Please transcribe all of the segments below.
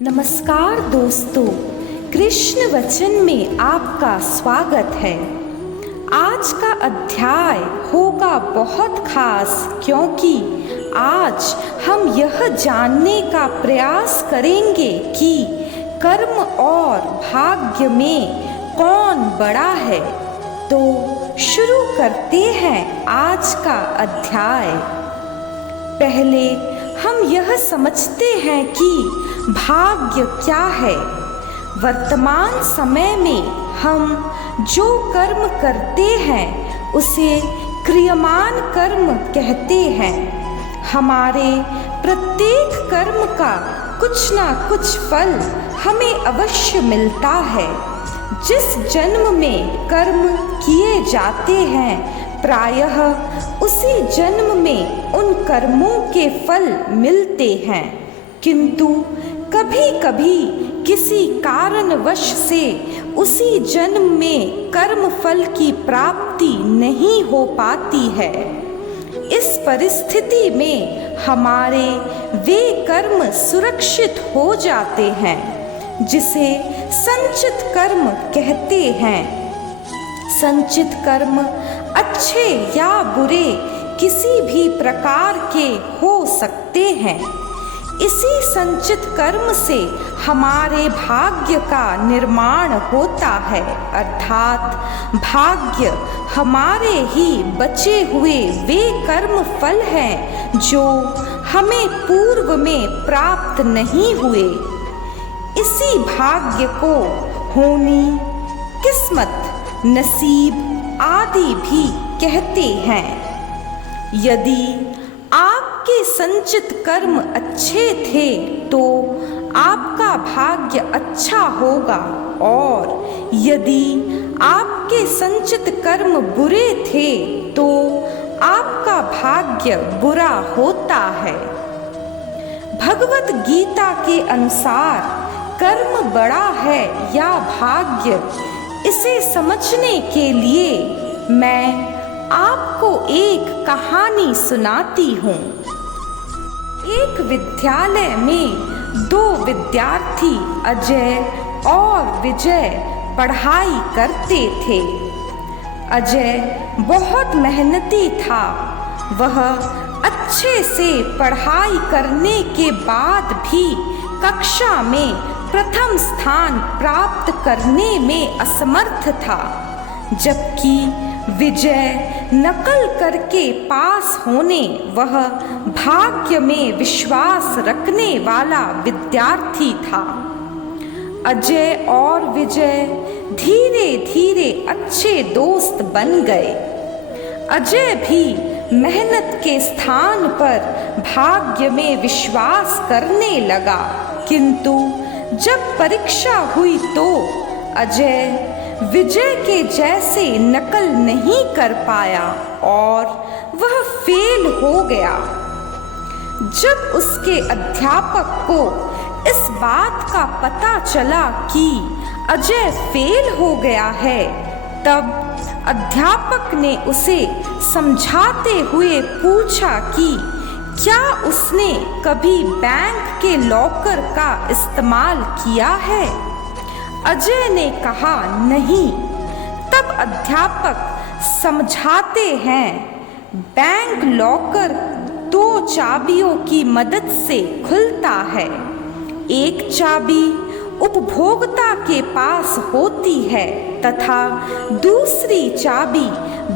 नमस्कार दोस्तों, कृष्ण वचन में आपका स्वागत है। आज का अध्याय होगा बहुत खास, क्योंकि आज हम यह जानने का प्रयास करेंगे कि कर्म और भाग्य में कौन बड़ा है। तो शुरू करते हैं आज का अध्याय। पहले हम यह समझते हैं कि भाग्य क्या है। वर्तमान समय में हम जो कर्म करते हैं उसे क्रियमान कर्म कहते हैं। हमारे प्रत्येक कर्म का कुछ ना कुछ फल हमें अवश्य मिलता है। जिस जन्म में कर्म किए जाते हैं, प्रायः उसी जन्म में उन कर्मों के फल मिलते हैं, किंतु कभी कभी किसी कारणवश से उसी जन्म में कर्म फल की प्राप्ति नहीं हो पाती है। इस परिस्थिति में हमारे वे कर्म सुरक्षित हो जाते हैं जिसे संचित कर्म कहते हैं। संचित कर्म अच्छे या बुरे किसी भी प्रकार के हो सकते हैं। इसी संचित कर्म से हमारे भाग्य का निर्माण होता है, अर्थात भाग्य हमारे ही बचे हुए वे कर्म फल हैं जो हमें पूर्व में प्राप्त नहीं हुए। इसी भाग्य को होनी, किस्मत, नसीब आदि भी कहते हैं। यदि आपके संचित कर्म अच्छे थे तो आपका भाग्य अच्छा होगा, और यदि आपके संचित कर्म बुरे थे तो आपका भाग्य बुरा होता है। भगवत गीता के अनुसार कर्म बड़ा है या भाग्य, इसे समझने के लिए मैं आपको एक कहानी सुनाती हूँ। एक विद्यालय में दो विद्यार्थी अजय और विजय पढ़ाई करते थे। अजय बहुत मेहनती था। वह अच्छे से पढ़ाई करने के बाद भी कक्षा में प्रथम स्थान प्राप्त करने में असमर्थ था, जबकि विजय नकल करके पास होने वह भाग्य में विश्वास रखने वाला विद्यार्थी था। अजय और विजय धीरे धीरे अच्छे दोस्त बन गए। अजय भी मेहनत के स्थान पर भाग्य में विश्वास करने लगा, किंतु जब परीक्षा हुई तो अजय विजय के जैसे नकल नहीं कर पाया और वह फेल हो गया। जब उसके अध्यापक को इस बात का पता चला कि अजय फेल हो गया है, तब अध्यापक ने उसे समझाते हुए पूछा कि क्या उसने कभी बैंक के लॉकर का इस्तेमाल किया है। अजय ने कहा नहीं। तब अध्यापक समझाते हैं, बैंक लॉकर दो चाबियों की मदद से खुलता है। एक चाबी उपभोक्ता के पास होती है तथा दूसरी चाबी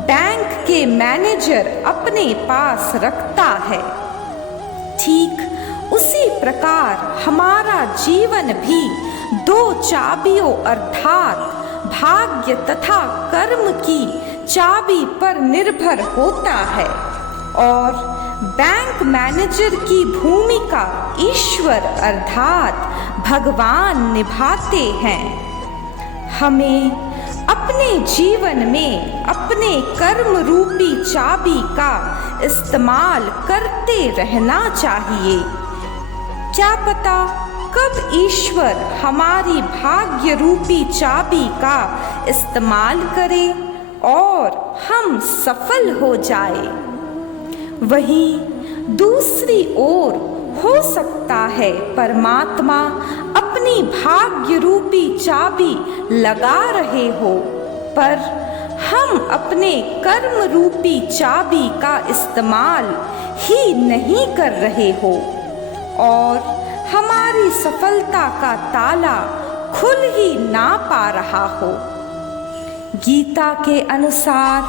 बैंक के मैनेजर अपने पास रखता है। ठीक उसी प्रकार हमारा जीवन भी दो चाबियों अर्थात भाग्य तथा कर्म की चाबी पर निर्भर होता है, और बैंक मैनेजर की भूमिका ईश्वर अर्थात भगवान निभाते हैं। हमें अपने जीवन में अपने कर्म रूपी चाबी का इस्तेमाल करते रहना चाहिए। क्या पता कब ईश्वर हमारी भाग्य रूपी चाबी का इस्तेमाल करे और हम सफल हो जाए। वहीं दूसरी ओर हो सकता है परमात्मा अपनी भाग्य रूपी चाबी लगा रहे हो, पर हम अपने कर्म रूपी चाबी का इस्तेमाल ही नहीं कर रहे हो और हमारी सफलता का ताला खुल ही ना पा रहा हो। गीता के अनुसार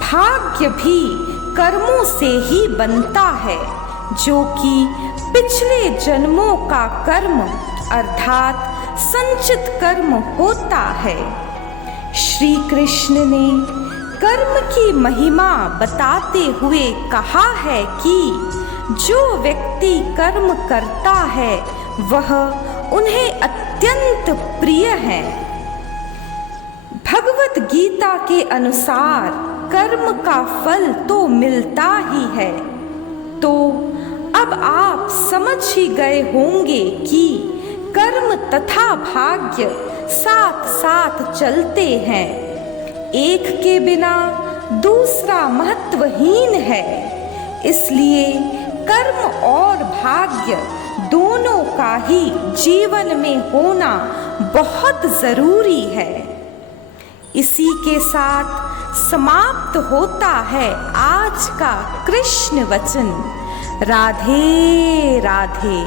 भाग्य भी कर्मों से ही बनता है, जो कि पिछले जन्मों का कर्म अर्थात संचित कर्म होता है। श्री कृष्ण ने कर्म की महिमा बताते हुए कहा है कि जो व्यक्ति कर्म करता है वह उन्हें अत्यंत प्रिय है। भगवत गीता के अनुसार कर्म का फल तो मिलता ही है, तो अब आप समझ ही गए होंगे कि कर्म तथा भाग्य साथ साथ चलते हैं, एक के बिना दूसरा महत्वहीन है। इसलिए कर्म और भाग्य दोनों का ही जीवन में होना बहुत जरूरी है। इसी के साथ समाप्त होता है आज का कृष्ण वचन। राधे राधे।